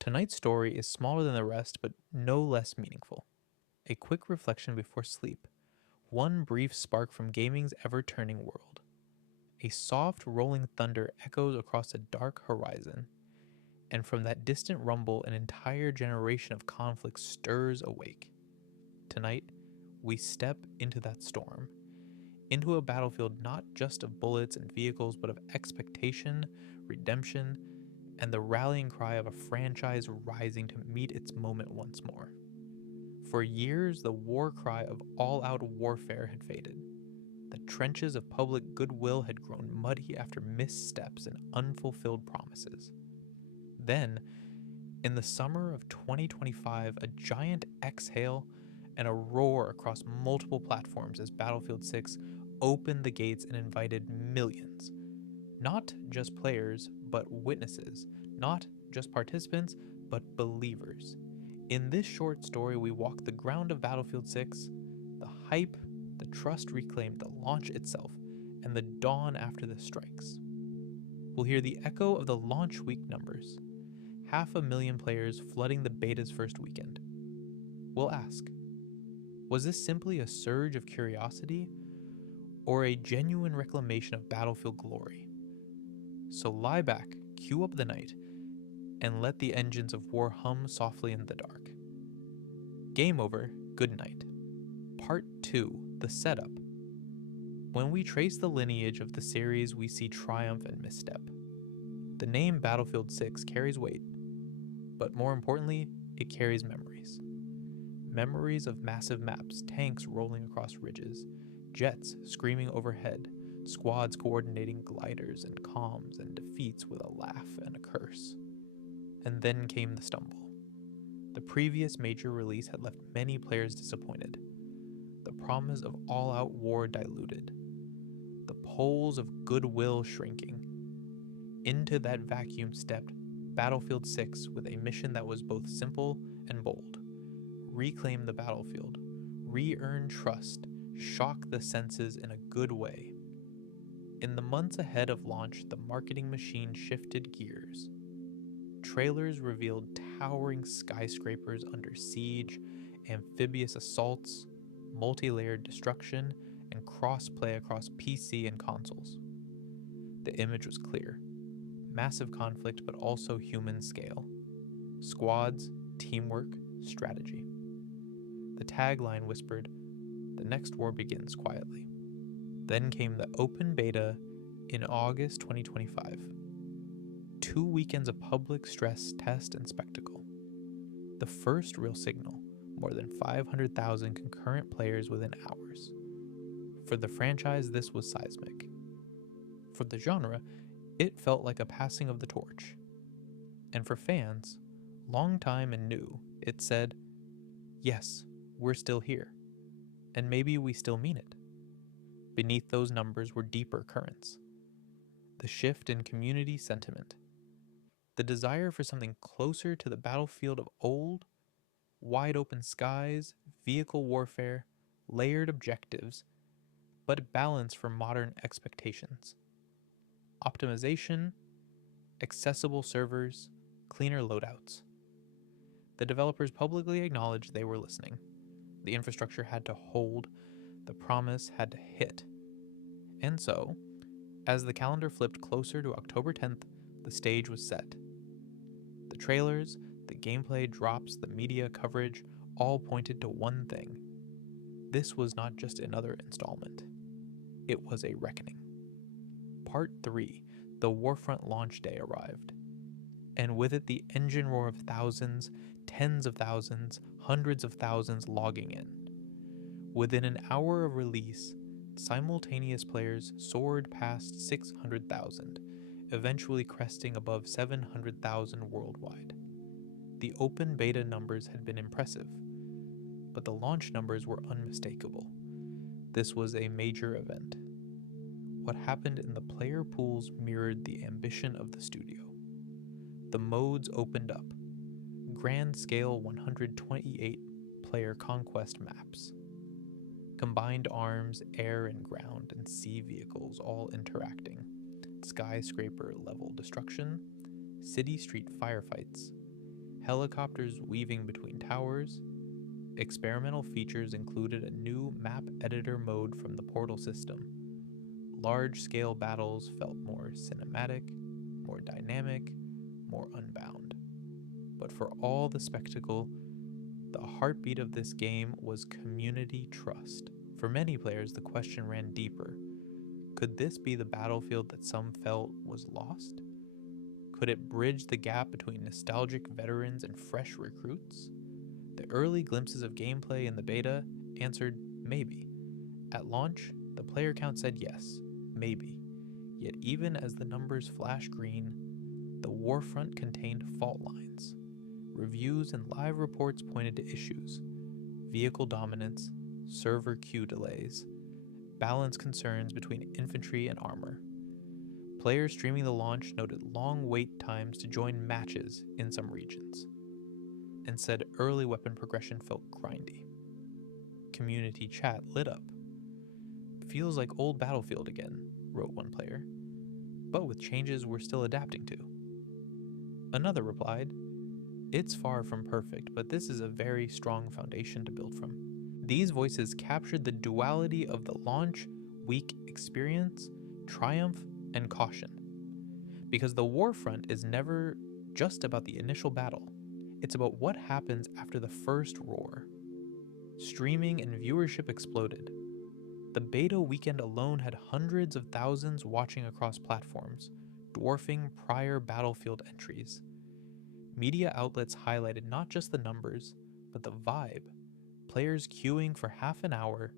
Tonight's story is smaller than the rest, but no less meaningful. A quick reflection before sleep, one brief spark from gaming's ever-turning world. A soft rolling thunder echoes across a dark horizon, and from that distant rumble an entire generation of conflict stirs awake. Tonight, we step into that storm, into a battlefield not just of bullets and vehicles, but of expectation, redemption, and the rallying cry of a franchise rising to meet its moment once more. For years, the war cry of all-out warfare had faded. The trenches of public goodwill had grown muddy after missteps and unfulfilled promises. Then, in the summer of 2025, a giant exhale and a roar across multiple platforms as Battlefield 6 opened the gates and invited millions. Not just players, but witnesses. Not just participants, but believers. In this short story, we walk the ground of Battlefield 6, the hype, the trust reclaimed, the launch itself, and the dawn after the strikes. We'll hear the echo of the launch week numbers. 500,000 players flooding the beta's first weekend. We'll ask, was this simply a surge of curiosity, or a genuine reclamation of Battlefield glory? So lie back, cue up the night, and let the engines of war hum softly in the dark. Game over, Goodnight. Part 2, the setup. When we trace the lineage of the series, we see triumph and misstep. The name Battlefield 6 carries weight, but more importantly, it carries memories. Memories of massive maps, tanks rolling across ridges, jets screaming overhead, squads coordinating gliders and comms, and defeats with a laugh and a curse. And then came the stumble. The previous major release had left many players disappointed. The promise of all-out war diluted. The poles of goodwill shrinking. Into that vacuum stepped Battlefield 6 with a mission that was both simple and bold. Reclaim the battlefield, re-earn trust, shock the senses in a good way. In the months ahead of launch, the marketing machine shifted gears. Trailers revealed towering skyscrapers under siege, amphibious assaults, multi-layered destruction, and cross-play across PC and consoles. The image was clear. Massive conflict, but also human scale. Squads, teamwork, strategy. The tagline whispered, "The next war begins quietly." Then came the open beta in August 2025. 2 weekends of public stress test and spectacle. The first real signal, more than 500,000 concurrent players within hours. For the franchise, this was seismic. For the genre, it felt like a passing of the torch. And for fans, long time and new, it said, yes, we're still here. And maybe we still mean it. Beneath those numbers were deeper currents. The shift in community sentiment. The desire for something closer to the battlefield of old, wide open skies, vehicle warfare, layered objectives, but balance for modern expectations. Optimization, accessible servers, cleaner loadouts. The developers publicly acknowledged they were listening. The infrastructure had to hold, the promise had to hit. And so, as the calendar flipped closer to October 10th, the stage was set. The trailers, the gameplay drops, the media coverage all pointed to one thing. This was not just another installment. It was a reckoning. Part 3, the Warfront launch day arrived. And with it the engine roar of thousands, tens of thousands, hundreds of thousands logging in. Within an hour of release, simultaneous players soared past 600,000, eventually cresting above 700,000 worldwide. The open beta numbers had been impressive, but the launch numbers were unmistakable. This was a major event. What happened in the player pools mirrored the ambition of the studio. The modes opened up. Grand-scale 128-player conquest maps. Combined arms, air and ground, and sea vehicles all interacting. Skyscraper-level destruction, city-street firefights, helicopters weaving between towers. Experimental features included a new map editor mode from the Portal system. Large-scale battles felt more cinematic, more dynamic, more unbound. But for all the spectacle, the heartbeat of this game was community trust. For many players, the question ran deeper. Could this be the battlefield that some felt was lost? Could it bridge the gap between nostalgic veterans and fresh recruits? The early glimpses of gameplay in the beta answered maybe. At launch, the player count said yes, maybe. Yet even as the numbers flashed green, the Warfront contained fault lines. Reviews and live reports pointed to issues: vehicle dominance, server queue delays, balance concerns between infantry and armor. Players streaming the launch noted long wait times to join matches in some regions, and said early weapon progression felt grindy. Community chat lit up. "Feels like old Battlefield again," wrote one player, "but with changes we're still adapting to." Another replied, "It's far from perfect, but this is a very strong foundation to build from." These voices captured the duality of the launch week experience, triumph, and caution. Because the Warfront is never just about the initial battle, it's about what happens after the first roar. Streaming and viewership exploded. The beta weekend alone had hundreds of thousands watching across platforms, dwarfing prior Battlefield entries. Media outlets highlighted not just the numbers, but the vibe. Players queuing for half an hour,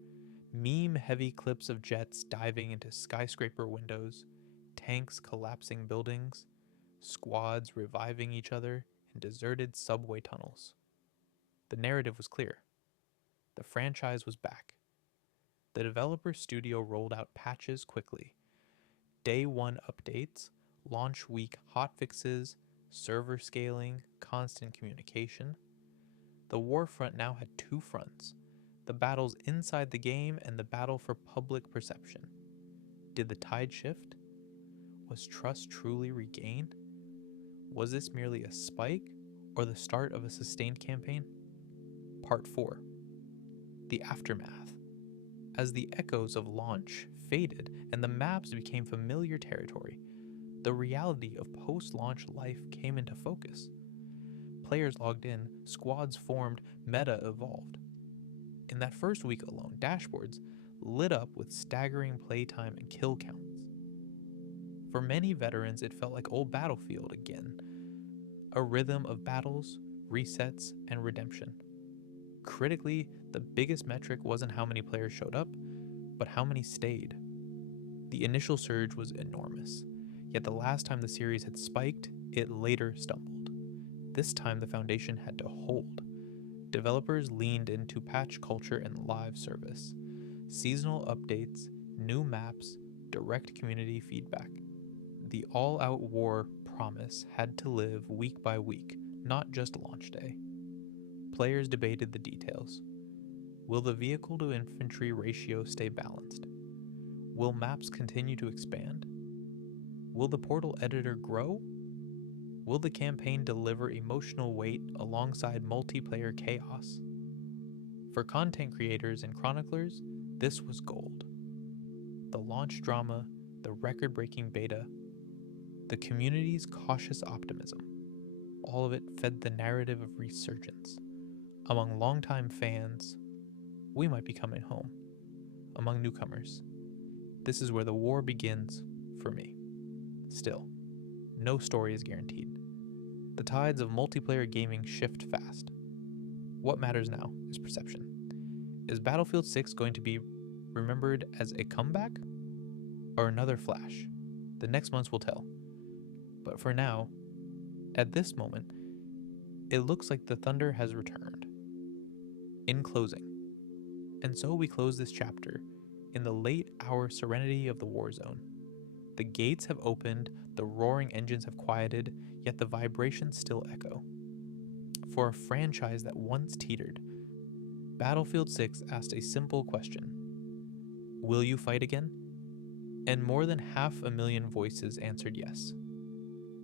meme-heavy clips of jets diving into skyscraper windows, tanks collapsing buildings, squads reviving each other in deserted subway tunnels. The narrative was clear. The franchise was back. The developer studio rolled out patches quickly. Day 1 updates, launch week hotfixes, server scaling, constant communication. The Warfront now had two fronts: the battles inside the game and the battle for public perception. Did the tide shift? Was trust truly regained? Was this merely a spike or the start of a sustained campaign? Part 4. The Aftermath. As the echoes of launch faded and the maps became familiar territory, the reality of post-launch life came into focus. Players logged in, squads formed, meta evolved. In that first week alone, dashboards lit up with staggering playtime and kill counts. For many veterans, it felt like old Battlefield again, a rhythm of battles, resets, and redemption. Critically, the biggest metric wasn't how many players showed up, but how many stayed. The initial surge was enormous, yet the last time the series had spiked, it later stumbled. This time the foundation had to hold. Developers leaned into patch culture and live service, seasonal updates, new maps, direct community feedback. The all-out war promise had to live week by week, not just launch day. Players debated the details. Will the vehicle-to-infantry ratio stay balanced? Will maps continue to expand? Will the portal editor grow? Will the campaign deliver emotional weight alongside multiplayer chaos? For content creators and chroniclers, this was gold. The launch drama, the record-breaking beta, the community's cautious optimism, all of it fed the narrative of resurgence. Among longtime fans, we might be coming home. Among newcomers, this is where the war begins for me. Still, no story is guaranteed. The tides of multiplayer gaming shift fast. What matters now is perception. Is Battlefield 6 going to be remembered as a comeback or another flash? The next months will tell. But for now, at this moment, it looks like the thunder has returned. In closing, and so we close this chapter in the late hour serenity of the war zone. The gates have opened, the roaring engines have quieted, yet the vibrations still echo. For a franchise that once teetered, Battlefield 6 asked a simple question: will you fight again? And more than 500,000 voices answered yes.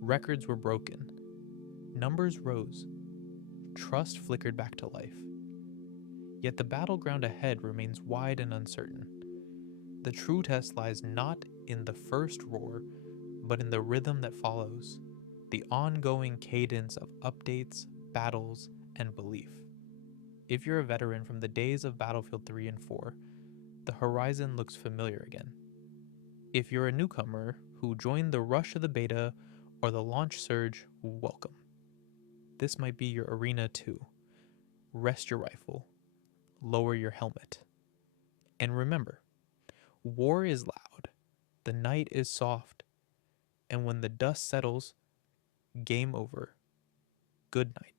Records were broken. Numbers rose. trust flickered back to life. Yet the battleground ahead remains wide and uncertain. The true test lies not in the first roar, but in the rhythm that follows, the ongoing cadence of updates, battles, and belief. If you're a veteran from the days of Battlefield 3 and 4, the horizon looks familiar again. If you're a newcomer who joined the rush of the beta or the launch surge, welcome. This might be your arena too. Rest your rifle, lower your helmet. And remember, war is loud, the night is soft, and when the dust settles, game over. Good night.